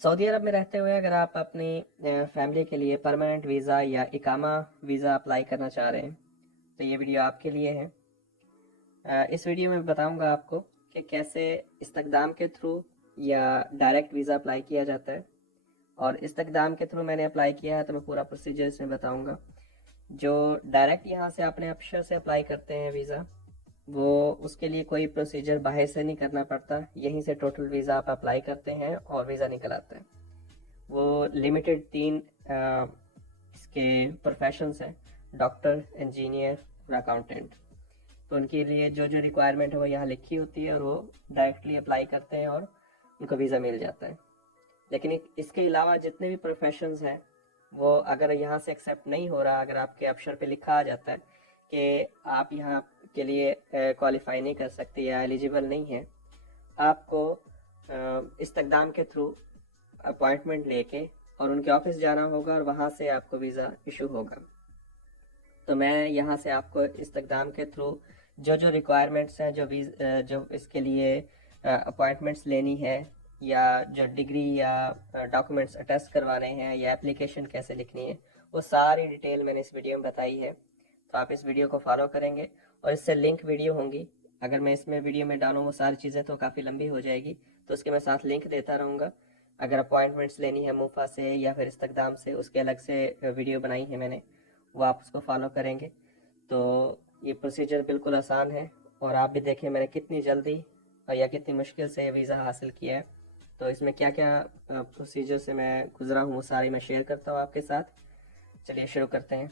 Saudi अरब में रहते हुए अगर आप अपनी फैमिली के लिए परमानेंट वीज़ा या इकामा वीज़ा अप्लाई करना चाह रहे हैं तो ये वीडियो आपके लिए है। इस वीडियो में बताऊंगा आपको कि कैसे इस्तकदाम के थ्रू या डायरेक्ट वीज़ा अप्लाई किया जाता है। और इस्तकदाम के थ्रू मैंने अप्लाई किया है तो मैं पूरा प्रोसीजर इसमें बताऊंगा। जो डायरेक्ट यहाँ से अपने अफसर से अप्लाई करते हैं वीज़ा, वो उसके लिए कोई प्रोसीजर बाहर से नहीं करना पड़ता, यहीं से टोटल वीज़ा आप अप्लाई करते हैं और वीज़ा निकल आता है। वो लिमिटेड 3 इसके प्रोफेशंस हैं, डॉक्टर, इंजीनियर और अकाउंटेंट। तो उनके लिए जो जो रिक्वायरमेंट है वो यहाँ लिखी होती है और वो डायरेक्टली अप्लाई करते हैं और उनको वीज़ा मिल जाता है। लेकिन इसके अलावा जितने भी प्रोफेशंस हैं वो अगर यहाँ से एक्सेप्ट नहीं हो रहा, अगर आपके अफसर पे लिखा आ जाता है कि आप यहाँ के लिए क्वालिफाई नहीं कर सकते या एलिजिबल नहीं है, आपको इस्तकदाम के थ्रू अपॉइंटमेंट लेके और उनके ऑफिस जाना होगा और वहाँ से आपको वीज़ा इशू होगा। तो मैं यहाँ से आपको इस्तकदाम के थ्रू जो जो रिक्वायरमेंट्स हैं, जो इसके लिए अपॉइंटमेंट्स लेनी है या जो डिग्री या डॉक्यूमेंट्स अटेस्ट करवाने हैं या एप्लीकेशन कैसे लिखनी है, वो सारी डिटेल मैंने इस वीडियो में बताई है। तो आप इस वीडियो को फॉलो करेंगे और इससे लिंक वीडियो होंगी। अगर मैं इसमें वीडियो में डालूँ वो सारी चीज़ें तो काफ़ी लंबी हो जाएगी, तो उसके मैं साथ लिंक देता रहूँगा। अगर अपॉइंटमेंट्स लेनी है मुफा से या फिर इस्तकदाम से, उसके अलग से वीडियो बनाई है मैंने, वो आप उसको फॉलो करेंगे तो ये प्रोसीजर बिल्कुल आसान है। और आप भी देखिए मैंने कितनी जल्दी या कितनी मुश्किल से वीज़ा हासिल किया है। तो इसमें क्या क्या प्रोसीजर से मैं गुजरा हूँ वो सारी मैं शेयर करता हूँ आपके साथ। चलिए शुरू करते हैं।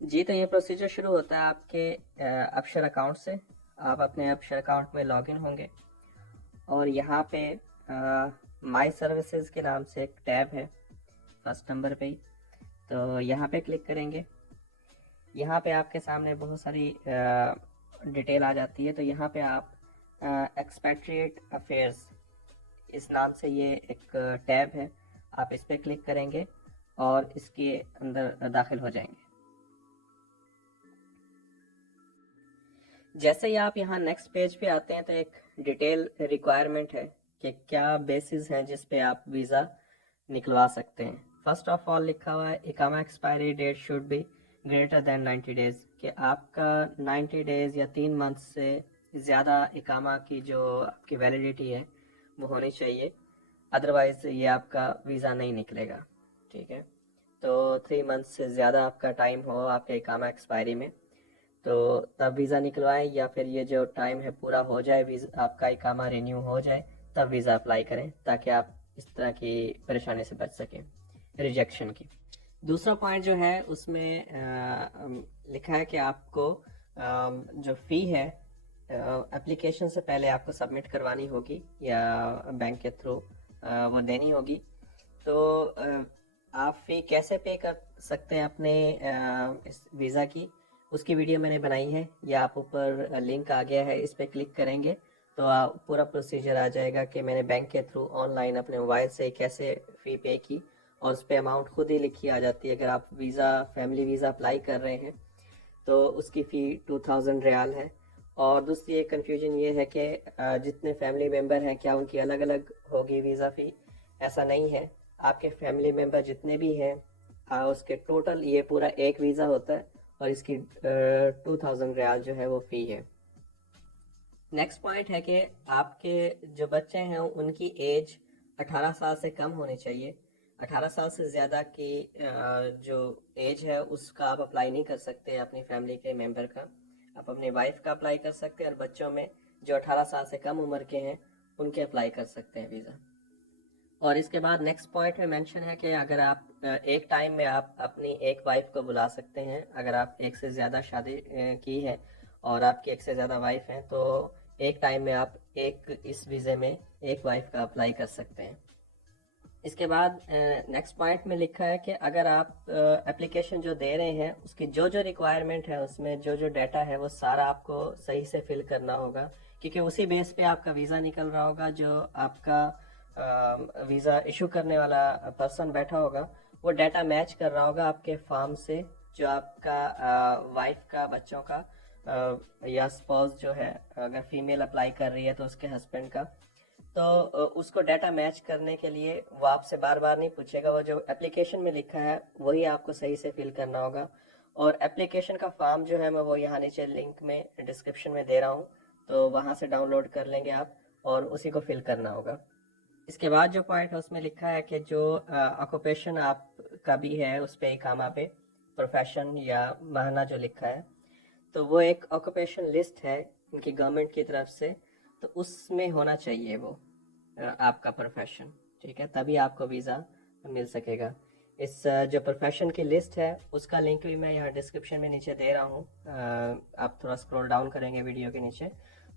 जी, तो ये प्रोसीजर शुरू होता है आपके अफसर अकाउंट से। आप अपने अफसर अकाउंट में लॉगिन होंगे और यहाँ पे माई सर्विसेज के नाम से एक टैब है फर्स्ट नंबर पे ही, तो यहाँ पे क्लिक करेंगे। यहाँ पे आपके सामने बहुत सारी डिटेल आ जाती है। तो यहाँ पे आप एक्सपेट्रिएट अफेयर्स इस नाम से ये एक टैब है, आप इस पर क्लिक करेंगे और इसके अंदर दाखिल हो जाएंगे। जैसे ही आप यहाँ नेक्स्ट पेज पे आते हैं तो एक डिटेल रिक्वायरमेंट है कि क्या बेसिस हैं जिस पे आप वीज़ा निकलवा सकते हैं। फर्स्ट ऑफ ऑल लिखा हुआ है इकामा expiry date should be greater than 90 days, कि आपका 90 डेज या 3 मंथ से ज़्यादा इकामा की जो आपकी वैलिडिटी है वो होनी चाहिए, अदरवाइज ये आपका वीज़ा नहीं निकलेगा। ठीक है, तो 3 मंथ से ज़्यादा आपका टाइम हो आपके इकामा एक्सपायरी में तो तब वीज़ा निकलवाएं, या फिर ये जो टाइम है पूरा हो जाए, वीज़ा आपका इकामा रिन्यू हो जाए तब वीज़ा अप्लाई करें, ताकि आप इस तरह की परेशानी से बच सकें रिजेक्शन की। दूसरा पॉइंट जो है उसमें लिखा है कि आपको जो फ़ी है एप्लीकेशन से पहले आपको सबमिट करवानी होगी या बैंक के थ्रू वो देनी होगी। तो आप फ़ी कैसे पे कर सकते हैं अपने इस वीज़ा की, उसकी वीडियो मैंने बनाई है, या आप ऊपर लिंक आ गया है, इस पर क्लिक करेंगे तो पूरा प्रोसीजर आ जाएगा कि मैंने बैंक के थ्रू ऑनलाइन अपने मोबाइल से कैसे फ़ी पे की, और उस पर अमाउंट खुद ही लिखी आ जाती है। अगर आप वीज़ा फैमिली वीज़ा अप्लाई कर रहे हैं तो उसकी फ़ी 2000 रियाल है। और दूसरी एक कन्फ्यूजन ये है कि जितने फैमिली मेम्बर हैं क्या उनकी अलग अलग होगी वीज़ा फ़ी। ऐसा नहीं है, आपके फैमिली मेम्बर जितने भी हैं उसके टोटल ये पूरा एक वीज़ा होता है और इसकी 2000 रियाल जो है वो फ़ी है। नेक्स्ट पॉइंट है कि आपके जो बच्चे हैं उनकी एज 18 साल से कम होनी चाहिए। 18 साल से ज़्यादा की जो एज है उसका आप अप्लाई नहीं कर सकते अपनी फैमिली के मेंबर का। आप अपनी वाइफ का अप्लाई कर सकते हैं और बच्चों में जो 18 साल से कम उम्र के हैं उनके अप्लाई कर सकते हैं वीज़ा। और इसके बाद नेक्स्ट पॉइंट में मेंशन है कि अगर आप एक टाइम में आप अपनी एक वाइफ को बुला सकते हैं। अगर आप एक से ज़्यादा शादी की है और आपकी एक से ज़्यादा वाइफ हैं तो एक टाइम में आप एक इस वीज़े में एक वाइफ का अप्लाई कर सकते हैं। इसके बाद नेक्स्ट पॉइंट में लिखा है कि अगर आप एप्लीकेशन जो दे रहे हैं उसकी जो जो रिक्वायरमेंट है उसमें जो जो डाटा है वो सारा आपको सही से फिल करना होगा, क्योंकि उसी बेस पे आपका वीज़ा निकल रहा होगा। जो आपका वीज़ा इशू करने वाला पर्सन बैठा होगा वो डाटा मैच कर रहा होगा आपके फॉर्म से जो आपका वाइफ का, बच्चों का या स्पाउस जो है, अगर फीमेल अप्लाई कर रही है तो उसके हस्बैंड का, तो उसको डाटा मैच करने के लिए वो आपसे बार बार नहीं पूछेगा, वो जो एप्लीकेशन में लिखा है वही आपको सही से फिल करना होगा। और एप्लीकेशन का फॉर्म जो है मैं वो यहाँ नीचे लिंक में डिस्क्रिप्शन में दे रहा हूँ, तो वहाँ से डाउनलोड कर लेंगे आप और उसी को फिल करना होगा। इसके बाद जो पॉइंट है उसमें लिखा है कि जो ऑक्यूपेशन आपका भी है उस पे इकामा पे प्रोफेशन या महना जो लिखा है, तो वो एक ऑक्यूपेशन लिस्ट है इनकी गवर्नमेंट की तरफ से, तो उसमें होना चाहिए वो आपका प्रोफेशन, ठीक है, तभी आपको वीज़ा मिल सकेगा। इस जो प्रोफेशन की लिस्ट है उसका लिंक भी मैं यहाँ डिस्क्रिप्शन में नीचे दे रहा हूँ। आप थोड़ा स्क्रॉल डाउन करेंगे वीडियो के नीचे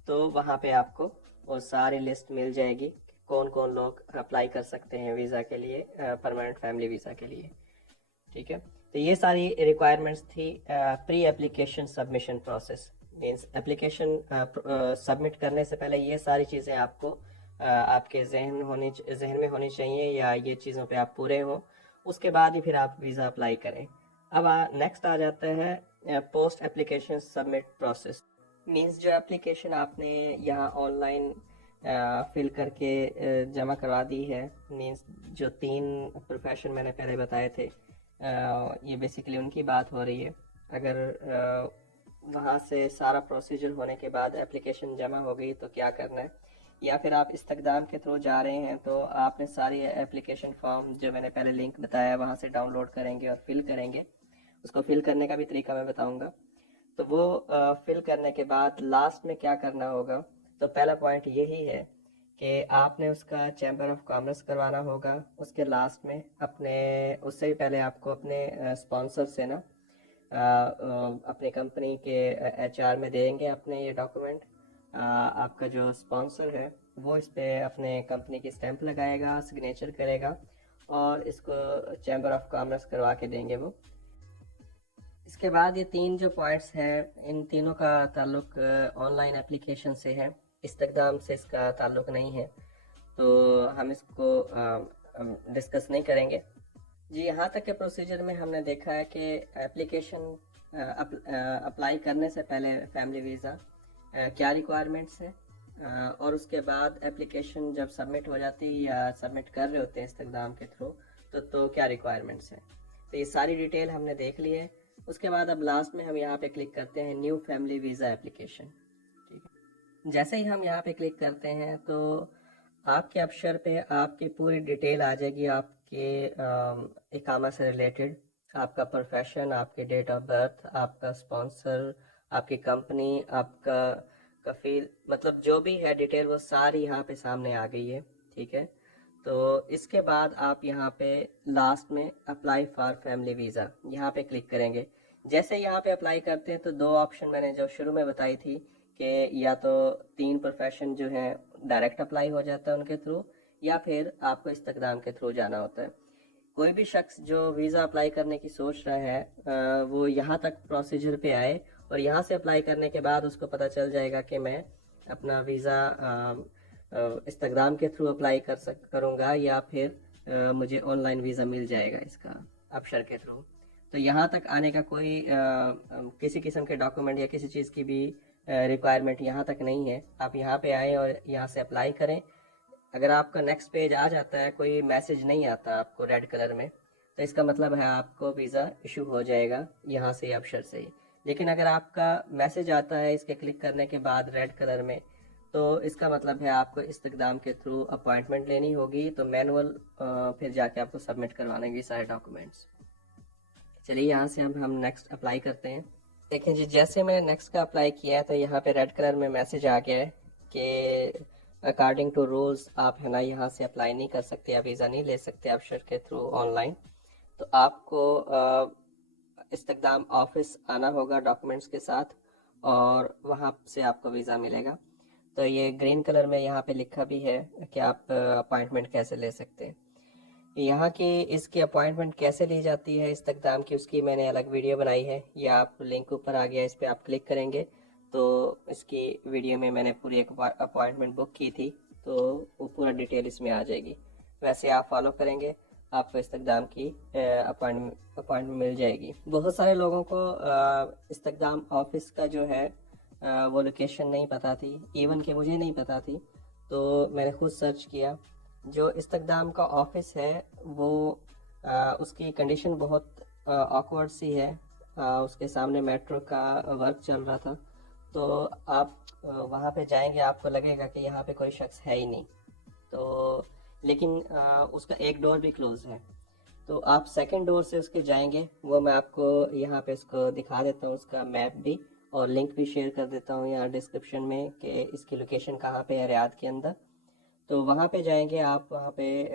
तो वहाँ पे आपको वो सारी लिस्ट मिल जाएगी, कौन कौन लोग अप्लाई कर सकते हैं वीज़ा के लिए, परमानेंट फैमिली वीज़ा के लिए, ठीक है। तो ये सारी रिक्वायरमेंट्स थी pre application submission process. Means application submit करने से पहले ये सारी चीज़ें आपको आपके जहन में होनी चाहिए, या ये चीज़ों पे आप पूरे हो, उसके बाद ही फिर आप वीज़ा अप्लाई करें। अब नेक्स्ट आ जाता है post application submit process. Means जो एप्लीकेशन आपने यहाँ ऑनलाइन फिल करके जमा करवा दी है, मीन्स जो 3 प्रोफेशन मैंने पहले बताए थे, ये बेसिकली उनकी बात हो रही है। अगर वहाँ से सारा प्रोसीजर होने के बाद एप्लीकेशन जमा हो गई तो क्या करना है, या फिर आप इस्तकदाम के थ्रू जा रहे हैं तो आपने सारी एप्लीकेशन फॉर्म जो मैंने पहले लिंक बताया वहाँ से डाउनलोड करेंगे और फिल करेंगे। उसको फिल करने का भी तरीका मैं बताऊँगा। तो वो फिल करने के बाद लास्ट में क्या करना होगा, तो पहला पॉइंट यही है कि आपने उसका चैम्बर ऑफ कॉमर्स करवाना होगा। उसके लास्ट में उससे भी पहले आपको अपने स्पॉन्सर से ना अपने कंपनी के एचआर में देंगे अपने ये डॉक्यूमेंट। आपका जो स्पॉन्सर है वो इस पे अपने कंपनी की स्टैंप लगाएगा, सिग्नेचर करेगा और इसको चैम्बर ऑफ कॉमर्स करवा के देंगे वो। इसके बाद ये 3 जो पॉइंट्स हैं, इन तीनों का ताल्लुक ऑनलाइन एप्लीकेशन से है, इस्तकदाम से इसका ताल्लुक नहीं है, तो हम इसको डिस्कस नहीं करेंगे जी। यहाँ तक के प्रोसीजर में हमने देखा है कि एप्लीकेशन अप्लाई करने से पहले फैमिली वीज़ा क्या रिक्वायरमेंट्स है, और उसके बाद एप्लीकेशन जब सबमिट हो जाती है या सबमिट कर रहे होते हैं इस्तकदाम के थ्रू, तो क्या रिक्वायरमेंट्स हैं। तो ये सारी डिटेल हमने देख ली है। उसके बाद अब लास्ट में हम यहाँ पे क्लिक करते हैं न्यू फैमिली वीज़ा एप्लीकेशन, ठीक है। जैसे ही हम यहाँ पे क्लिक करते हैं तो आपके अक्षर पे आपकी पूरी डिटेल आ जाएगी, आपके इकामा से रिलेटेड, आपका प्रोफेशन, आपके डेट ऑफ बर्थ, आपका स्पॉन्सर, आपकी कंपनी, आपका कफील, मतलब जो भी है डिटेल वो सारी यहाँ पे सामने आ गई है, ठीक है। तो इसके बाद आप यहाँ पे लास्ट में अप्लाई फॉर फैमिली वीज़ा यहाँ पे क्लिक करेंगे। जैसे यहाँ पे अप्लाई करते हैं तो 2 ऑप्शन मैंने जो शुरू में बताई थी कि या तो 3 प्रोफेशन जो है डायरेक्ट अप्लाई हो जाता है उनके थ्रू, या फिर आपको इस्तकदाम के थ्रू जाना होता है। कोई भी शख्स जो वीज़ा अप्लाई करने की सोच रहा है वो यहाँ तक प्रोसीजर पे आए और यहाँ से अप्लाई करने के बाद उसको पता चल जाएगा कि मैं अपना वीज़ा इस्तकदाम के थ्रू अप्लाई करूँगा या फिर मुझे ऑनलाइन वीज़ा मिल जाएगा इसका अबशर के थ्रू। तो यहाँ तक आने का कोई किसी किस्म के डॉक्यूमेंट या किसी चीज़ की भी रिक्वायरमेंट यहाँ तक नहीं है। आप यहाँ पे आएँ और यहाँ से अप्लाई करें। अगर आपका नेक्स्ट पेज आ जाता है, कोई मैसेज नहीं आता आपको रेड कलर में, तो इसका मतलब है आपको वीज़ा इशू हो जाएगा यहाँ से अबशर से ही। लेकिन अगर आपका मैसेज आता है इसके क्लिक करने के बाद रेड कलर में, तो इसका मतलब है आपको इस्तकदाम के थ्रू अपॉइंटमेंट लेनी होगी, तो मैनुअल फिर जाके आपको सबमिट करवाने की सारे डॉक्यूमेंट्स। चलिए यहाँ से हम नेक्स्ट अप्लाई करते हैं। देखें जी, जैसे मैंने नेक्स्ट का अप्लाई किया है तो यहाँ पे रेड कलर में मैसेज आ गया है कि अकॉर्डिंग टू रूल्स आप है ना यहाँ से अप्लाई नहीं कर सकते या वीज़ा नहीं ले सकते अबशर के थ्रू ऑनलाइन। तो आपको इस्तकदाम ऑफिस आना होगा डॉक्यूमेंट्स के साथ और वहाँ से आपको वीज़ा मिलेगा। तो ये ग्रीन कलर में यहाँ पे लिखा भी है कि आप अपॉइंटमेंट कैसे ले सकते हैं। यहाँ की इसकी अपॉइंटमेंट कैसे ली जाती है इस्तकदाम की, उसकी मैंने अलग वीडियो बनाई है, या आप लिंक ऊपर आ गया, इस पर आप क्लिक करेंगे तो इसकी वीडियो में मैंने पूरी एक अपॉइंटमेंट बुक की थी, तो वो पूरा डिटेल इसमें आ जाएगी। वैसे आप फॉलो करेंगे آپ کو استخدام کی اپوائنٹمنٹ مل جائے گی. بہت سارے لوگوں کو استخدام آفس کا جو ہے وہ لوکیشن نہیں پتہ تھی، ایون کہ مجھے نہیں پتہ تھی. تو میں نے خود سرچ کیا. جو استخدام کا آفس ہے وہ اس کی کنڈیشن بہت آکورڈ سی ہے. اس کے سامنے میٹرو کا ورک چل رہا تھا. تو آپ وہاں پہ جائیں گے، آپ کو لگے گا کہ یہاں پہ کوئی شخص ہے ہی نہیں. تو لیکن اس کا ایک ڈور بھی کلوز ہے. تو آپ سیکنڈ ڈور سے اس کے جائیں گے، وہ میں آپ کو یہاں پہ اس کو دکھا دیتا ہوں، اس کا میپ بھی اور لنک بھی شیئر کر دیتا ہوں یہاں ڈسکرپشن میں کہ اس کی لوکیشن کہاں پہ ہے ریاض کے اندر. تو وہاں پہ جائیں گے آپ. وہاں پہ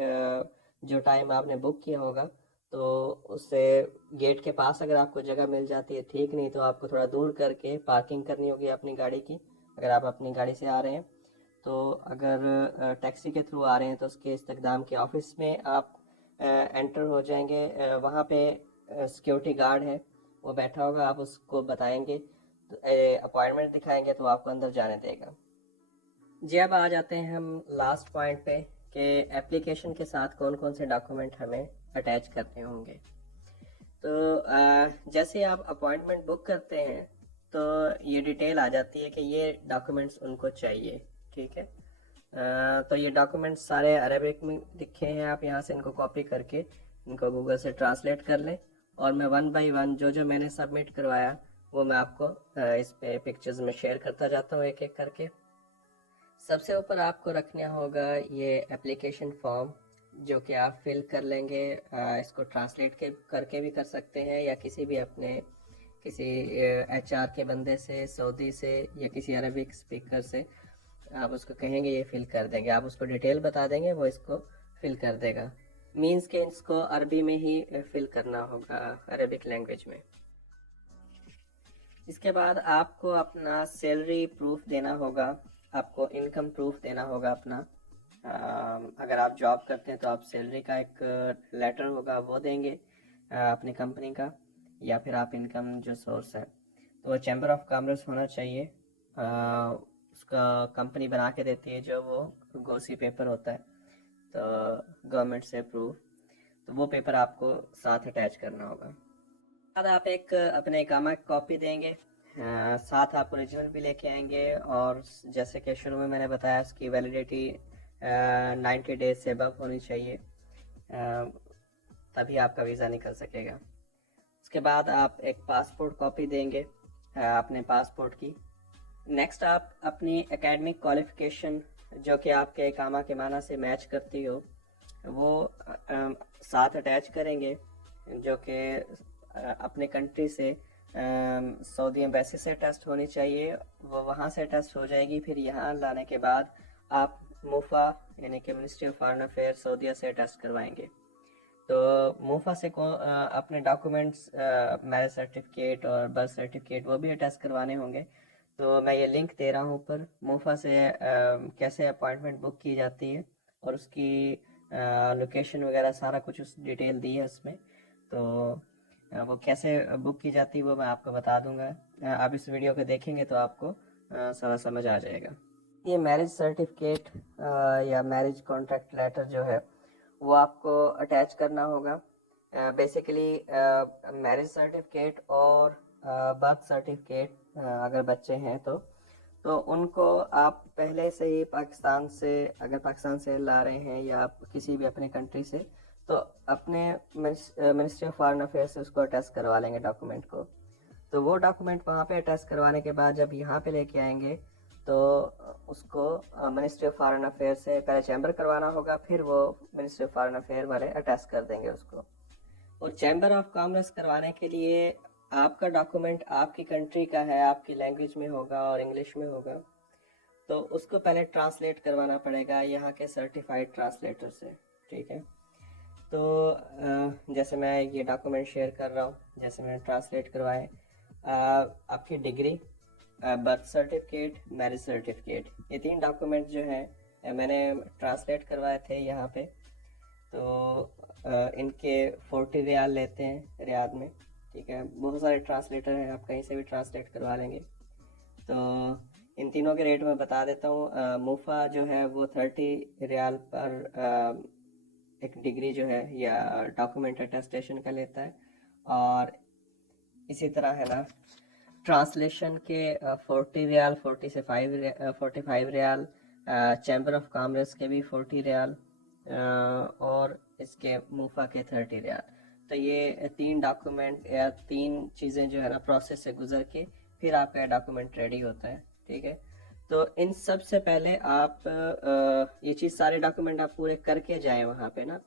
جو ٹائم آپ نے بک کیا ہوگا تو اس سے گیٹ کے پاس اگر آپ کو جگہ مل جاتی ہے ٹھیک، نہیں تو آپ کو تھوڑا دور کر کے پارکنگ کرنی ہوگی اپنی گاڑی کی اگر آپ اپنی گاڑی سے آ رہے ہیں. تو اگر ٹیکسی کے تھرو آ رہے ہیں تو اس کے استخدام کے آفس میں آپ انٹر ہو جائیں گے. وہاں پہ سیکیورٹی گارڈ ہے، وہ بیٹھا ہوگا. آپ اس کو بتائیں گے، اپوائنٹمنٹ دکھائیں گے تو آپ کو اندر جانے دے گا. جی اب آ جاتے ہیں ہم لاسٹ پوائنٹ پہ کہ اپلیکیشن کے ساتھ کون کون سے ڈاکومنٹ ہمیں اٹیچ کرنے ہوں گے. تو جیسے آپ اپوائنٹمنٹ بک کرتے ہیں تو یہ ڈیٹیل آ جاتی ہے کہ یہ ڈاکومنٹس ان کو چاہیے. ٹھیک ہے، تو یہ ڈاکومنٹس سارے عربک میں لکھے ہیں. آپ یہاں سے ان کو کاپی کر کے ان کو گوگل سے ٹرانسلیٹ کر لیں اور میں 1 بائی 1 جو میں نے سبمٹ کروایا وہ میں آپ کو اس پہ پکچرز میں شیئر کرتا جاتا ہوں ایک ایک کر کے. سب سے اوپر آپ کو رکھنا ہوگا یہ اپلیکیشن فارم جو کہ آپ فل کر لیں گے. اس کو ٹرانسلیٹ کر کے بھی کر سکتے ہیں یا کسی بھی اپنے کسی ایچ آر کے بندے سے، سعودی سے یا کسی عربک اسپیکر سے آپ اس کو کہیں گے یہ فل کر دیں گے. آپ اس کو ڈیٹیل بتا دیں گے، وہ اس کو فل کر دے گا. مینس کہ اس کو عربی میں ہی فل کرنا ہوگا، عربک لینگویج میں. اس کے بعد آپ کو اپنا سیلری پروف دینا ہوگا، آپ کو انکم پروف دینا ہوگا اپنا. اگر آپ جاب کرتے ہیں تو آپ سیلری کا ایک لیٹر ہوگا وہ دیں گے اپنی کمپنی کا، یا پھر آپ انکم جو سورس ہے تو وہ چیمبر آف کامرس ہونا چاہیے. اس کا کمپنی بنا کے دیتی ہے جو وہ گوسی پیپر ہوتا ہے تو گورنمنٹ سے اپروو، تو وہ پیپر آپ کو ساتھ اٹیچ کرنا ہوگا. بعد آپ ایک اپنے اقامہ کی کاپی دیں گے، ساتھ آپ اوریجنل بھی لے کے آئیں گے. اور جیسے کہ شروع میں نے بتایا اس کی ویلیڈیٹی 90 ڈیز سے ابو ہونی چاہیے، تبھی آپ کا ویزا نکل سکے گا. اس کے بعد آپ ایک پاسپورٹ کاپی دیں گے اپنے پاسپورٹ کی. نیکسٹ آپ اپنی اکیڈمک کوالیفیکیشن جو کہ آپ کے اقامہ کے معنی سے میچ کرتی ہو وہ ساتھ اٹیچ کریں گے، جو کہ اپنے کنٹری سے سعودی ایمبیسی سے ٹیسٹ ہونی چاہیے. وہ وہاں سے ٹیسٹ ہو جائے گی، پھر یہاں لانے کے بعد آپ موفا یعنی کہ منسٹری آف فارن افیئر سعودیہ سے ٹیسٹ کروائیں گے. تو موفا سے اپنے ڈاکومنٹس میرج سرٹیفکیٹ اور برتھ سرٹیفکیٹ وہ بھی اٹیچ کروانے ہوں گے. تو میں یہ لنک دے رہا ہوں اوپر، موفا سے کیسے اپوائنٹمنٹ بک کی جاتی ہے اور اس کی لوکیشن وغیرہ سارا کچھ اس ڈیٹیل دی ہے اس میں. تو وہ کیسے بک کی جاتی ہے وہ میں آپ کو بتا دوں گا. آپ اس ویڈیو کو دیکھیں گے تو آپ کو سارا سمجھ آ جائے گا. یہ میرج سرٹیفکیٹ یا میرج کانٹریکٹ لیٹر جو ہے وہ آپ کو اٹیچ کرنا ہوگا. بیسیکلی میرج سرٹیفکیٹ اور برتھ سرٹیفکیٹ اگر بچے ہیں تو ان کو آپ پہلے سے ہی پاکستان سے، اگر پاکستان سے لا رہے ہیں یا آپ کسی بھی اپنے کنٹری سے، تو اپنے منسٹری آف فارن افیئر سے اس کو اٹیچ کروا لیں گے ڈاکومنٹ کو. تو وہ ڈاکومنٹ وہاں پہ اٹیچ کروانے کے بعد جب یہاں پہ لے کے آئیں گے تو اس کو منسٹری آف فارن افیئر سے پہلے چیمبر کروانا ہوگا، پھر وہ منسٹری آف فارن افیئر والے اٹیچ کر دیں گے اس کو. اور چیمبر آف کامرس کروانے کے لیے آپ کا ڈاکومنٹ آپ کی کنٹری کا ہے، آپ کی لینگویج میں ہوگا اور انگلش میں ہوگا، تو اس کو پہلے ٹرانسلیٹ کروانا پڑے گا یہاں کے سرٹیفائڈ ٹرانسلیٹر سے. ٹھیک ہے، تو جیسے میں یہ ڈاکومنٹ شیئر کر رہا ہوں، جیسے میں نے ٹرانسلیٹ کروائے، آپ کی degree, birth certificate, marriage certificate, یہ 3 ڈاکومنٹ جو ہیں میں نے ٹرانسلیٹ کروائے تھے یہاں پہ. تو ان کے 40 ریال لیتے ہیں ریاض میں. ٹھیک ہے، بہت سارے ٹرانسلیٹر ہیں، آپ کہیں سے بھی ٹرانسلیٹ کروا لیں گے. تو ان تینوں کے ریٹ میں بتا دیتا ہوں. موفا جو ہے وہ 30 ریال پر एक डिग्री जो है या डॉक्यूमेंट अटेस्टेशन का लेता है। और इसी तरह है ना ट्रांसलेशन के 40 रियाल, 40 से 45 रियाल, चैम्बर ऑफ कॉमर्स के भी 40 रियाल, और इसके मूफा के 30 रियाल। तो ये 3 डॉक्यूमेंट या 3 चीज़ें जो है ना प्रोसेस से गुजर के फिर आपका डॉक्यूमेंट रेडी होता है, ठीक है। तो इन सब से पहले आप ये चीज़ सारे डॉक्यूमेंट आप पूरे करके जाएं वहाँ पे ना।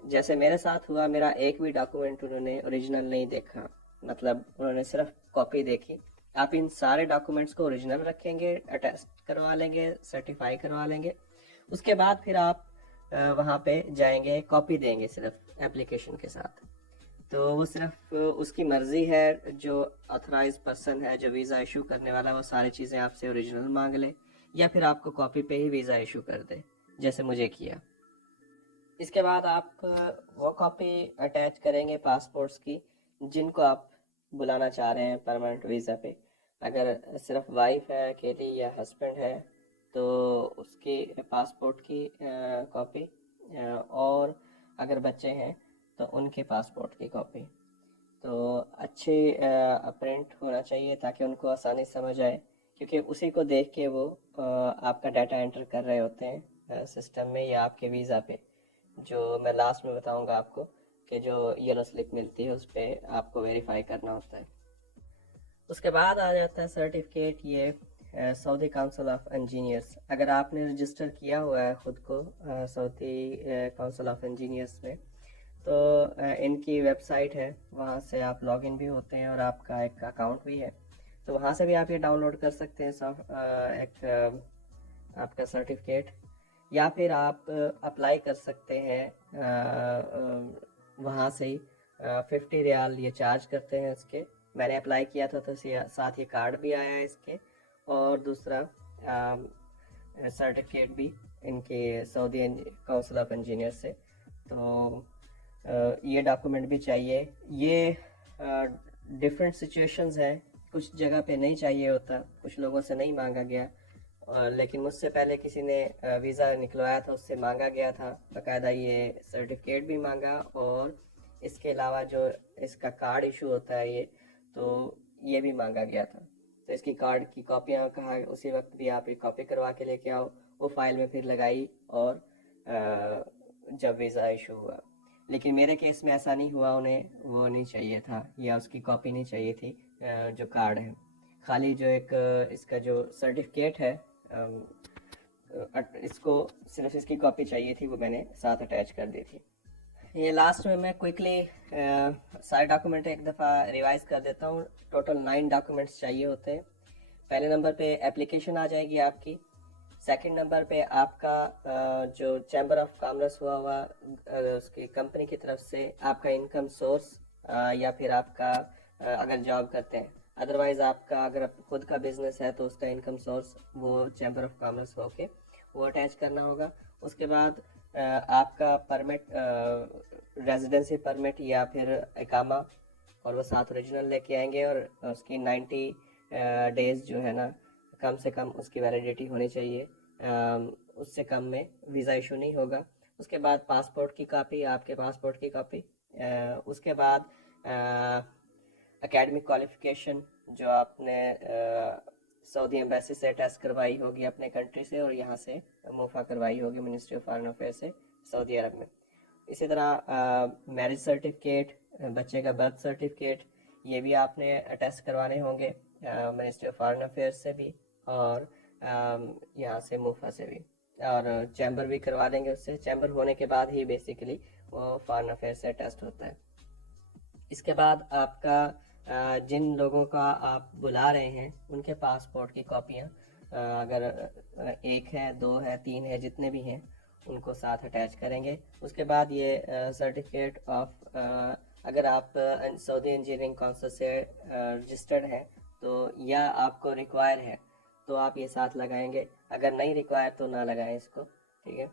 जैसे मेरे साथ हुआ, मेरा एक भी डॉक्यूमेंट उन्होंने ओरिजिनल नहीं देखा, मतलब उन्होंने सिर्फ कॉपी देखी। आप इन सारे डॉक्यूमेंट्स को ओरिजिनल रखेंगे, अटेस्ट करवा लेंगे, सर्टिफाई करवा लेंगे। उसके बाद फिर आप वहाँ पे जाएंगे, कॉपी देंगे सिर्फ एप्लीकेशन के साथ। तो वो सिर्फ उसकी मर्जी है, जो ऑथराइज पर्सन है, जो वीज़ा इशू करने वाला है, वो सारी चीज़ें आपसे ओरिजिनल मांग ले या फिर आपको कॉपी पे ही वीज़ा इशू कर दे, जैसे मुझे किया। इसके बाद आप वो कॉपी अटैच करेंगे पासपोर्ट्स की जिनको आप बुलाना चाह रहे हैं परमानेंट वीज़ा पे। अगर सिर्फ वाइफ है अकेली या हस्बैंड है तो उसकी पासपोर्ट की कॉपी, और अगर बच्चे हैं तो उनके पासपोर्ट की कॉपी। तो अच्छे प्रिंट होना चाहिए ताकि उनको आसानी समझ आए, क्योंकि उसी को देख के वो आपका डाटा एंटर कर रहे होते हैं सिस्टम में या आपके वीज़ा पे, जो मैं लास्ट में बताऊंगा आपको कि जो येलो स्लिप मिलती है उस पर आपको वेरीफाई करना होता है। उसके बाद आ जाता है सर्टिफिकेट, ये सऊदी काउंसिल ऑफ इंजीनियर्स। अगर आपने रजिस्टर किया हुआ है ख़ुद को सऊदी काउंसिल ऑफ इंजीनियर्स में, तो इनकी वेबसाइट है, वहाँ से आप लॉगिन भी होते हैं और आपका एक अकाउंट भी है। तो वहाँ से भी आप ये डाउनलोड कर सकते हैं एक आपका सर्टिफिकेट, या फिर आप अप्लाई कर सकते हैं वहाँ से ही। 50 रियाल ये चार्ज करते हैं इसके। मैंने अप्लाई किया था तो साथ ही कार्ड भी आया है इसके, और दूसरा सर्टिफिकेट भी इनके सऊदी काउंसिल ऑफ इंजीनियर से। तो ये डॉक्यूमेंट भी चाहिए। ये डिफरेंट सिचुएशंस हैं, कुछ जगह पे नहीं चाहिए होता, कुछ लोगों से नहीं मांगा गया, लेकिन मुझसे पहले किसी ने वीज़ा निकलवाया था, उससे मांगा गया था बाकायदा ये सर्टिफिकेट भी मांगा, और इसके अलावा जो इसका कार्ड इशू होता है ये, तो ये भी मांगा गया था। तो इसकी कार्ड की कॉपियाँ कहा उसी वक्त भी आप एक कॉपी करवा के लेके आओ, वो फाइल में फिर लगाई, और जब वीज़ा इशू हुआ। लेकिन मेरे केस में ऐसा नहीं हुआ, उन्हें वो नहीं चाहिए था या उसकी कॉपी नहीं चाहिए थी, जो कार्ड है, खाली जो एक इसका जो सर्टिफिकेट है इसको सिर्फ इसकी कॉपी चाहिए थी, वो मैंने साथ अटैच कर दी थी। ये लास्ट में मैं क्विकली सारे डॉक्यूमेंट एक दफ़ा रिवाइज कर देता हूँ। टोटल 9 डॉक्यूमेंट्स चाहिए होते हैं। पहले नंबर पे एप्लीकेशन आ जाएगी आपकी। सेकंड नंबर पे आपका जो चैम्बर ऑफ कॉमर्स हुआ उसकी कंपनी की तरफ से आपका इनकम सोर्स, या फिर आपका अगर जॉब करते हैं, अदरवाइज़ आपका अगर खुद का बिजनेस है तो उसका इनकम सोर्स वो चैम्बर ऑफ कॉमर्स होके वो अटैच करना होगा। उसके बाद आपका परमिट, रेजिडेंसी परमिट या फिर इकामा, और वो साथ ओरिजिनल लेके आएंगे, और उसकी 90 डेज जो है ना कम से कम उसकी वैलिडिटी होनी चाहिए, उससे कम में वीज़ा इशू नहीं होगा। उसके बाद पासपोर्ट की कॉपी, आपके पासपोर्ट की कॉपी। उसके बाद एकेडमिक क्वालिफिकेशन जो आपने सऊदी एम्बेसी से टेस्ट करवाई होगी अपने कंट्री से, और यहाँ से मुफा करवाई होगी मिनिस्ट्री ऑफ फॉरेन अफेयर से सऊदी अरब में। इसी तरह मैरिज सर्टिफिकेट, बच्चे का बर्थ सर्टिफिकेट, ये भी आपने टेस्ट करवाने होंगे मिनिस्ट्री ऑफ फॉरेन अफेयर से भी, और यहाँ से मुफा से भी, और चैम्बर भी करवा देंगे उससे। चैम्बर होने के बाद ही बेसिकली वो फॉरेन अफेयर से टेस्ट होता है। इसके बाद आपका जिन लोगों का आप बुला रहे हैं उनके पासपोर्ट की कॉपियाँ, अगर 1 है, 2 है, 3 है, जितने भी हैं उनको साथ अटैच करेंगे। उसके बाद ये सर्टिफिकेट ऑफ, अगर आप सऊदी इंजीनियरिंग काउंसिल से रजिस्टर्ड हैं तो या आपको रिक्वायर है तो आप ये साथ लगाएंगे, अगर नहीं रिक्वायर तो ना लगाएं इसको, ठीक है।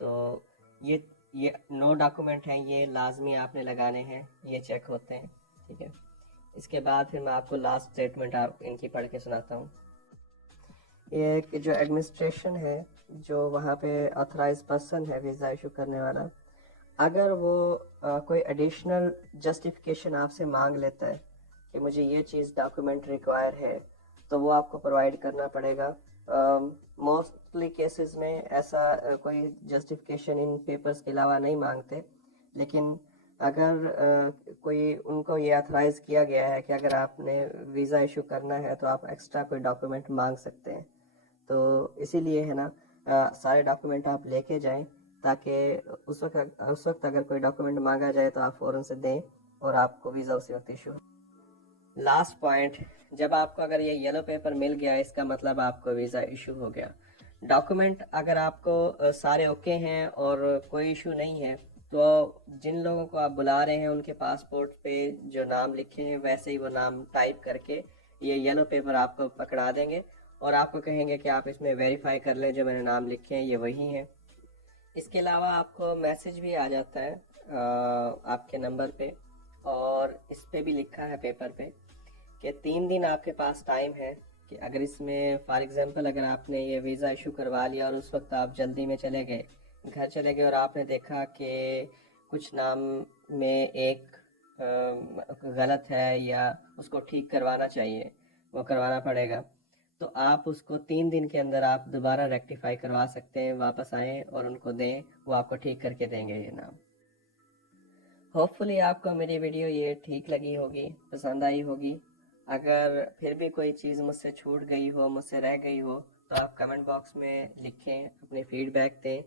तो ये 9 डॉक्यूमेंट हैं, ये लाजमी आपने लगाने हैं, ये चेक होते हैं, ठीक है। इसके बाद फिर मैं आपको लास्ट स्टेटमेंट आप इनकी पढ़ के सुनाता हूँ। ये जो एडमिनिस्ट्रेशन है जो वहाँ पे ऑथराइज पर्सन है वीज़ा इशू करने वाला, अगर वो कोई एडिशनल जस्टिफिकेशन आपसे मांग लेता है कि मुझे ये चीज़ डॉक्यूमेंट रिक्वायर है, तो वो आपको प्रोवाइड करना पड़ेगा। मोस्टली केसेस में ऐसा कोई जस्टिफिकेशन इन पेपर्स के अलावा नहीं मांगते, लेकिन अगर कोई उनको ये ऑथराइज़ किया गया है कि अगर आपने वीज़ा इशू करना है तो आप एक्स्ट्रा कोई डॉक्यूमेंट मांग सकते हैं। तो इसीलिए है ना, सारे डॉक्यूमेंट आप लेके जाएं, ताकि उस वक्त अगर कोई डॉक्यूमेंट मांगा जाए तो आप फ़ौरन से दें और आपको वीज़ा उसी वक्त इशू हो। लास्ट पॉइंट, जब आपको अगर ये येलो पेपर मिल गया, इसका मतलब आपको वीज़ा इशू हो गया। डॉक्यूमेंट अगर आपको सारे ओके हैं और कोई इशू नहीं है, तो जिन लोगों को आप बुला रहे हैं उनके पासपोर्ट पे जो नाम लिखे हैं वैसे ही वो नाम टाइप करके ये येलो पेपर आपको पकड़ा देंगे और आपको कहेंगे कि आप इसमें वेरीफाई कर लें, जो मैंने नाम लिखे हैं ये वही हैं। इसके अलावा आपको मैसेज भी आ जाता है आपके नंबर पे, और इस पे भी लिखा है पेपर पे कि 3 दिन आपके पास टाइम है कि अगर इसमें फॉर एग्जांपल अगर आपने ये वीज़ा इशू करवा लिया और उस वक्त आप जल्दी में चले गए, घर चले गए और आपने देखा कि कुछ नाम में एक गलत है या उसको ठीक करवाना चाहिए, वो करवाना पड़ेगा, तो आप उसको 3 दिन के अंदर आप दोबारा रेक्टिफाई करवा सकते हैं, वापस आएँ और उनको दें, वो आपको ठीक करके देंगे ये नाम। होपफुली आपको मेरी वीडियो ये ठीक लगी होगी, पसंद आई होगी। अगर फिर भी कोई चीज़ मुझसे छूट गई हो, मुझसे रह गई हो, तो आप कमेंट बॉक्स में लिखें, अपने फीडबैक दें।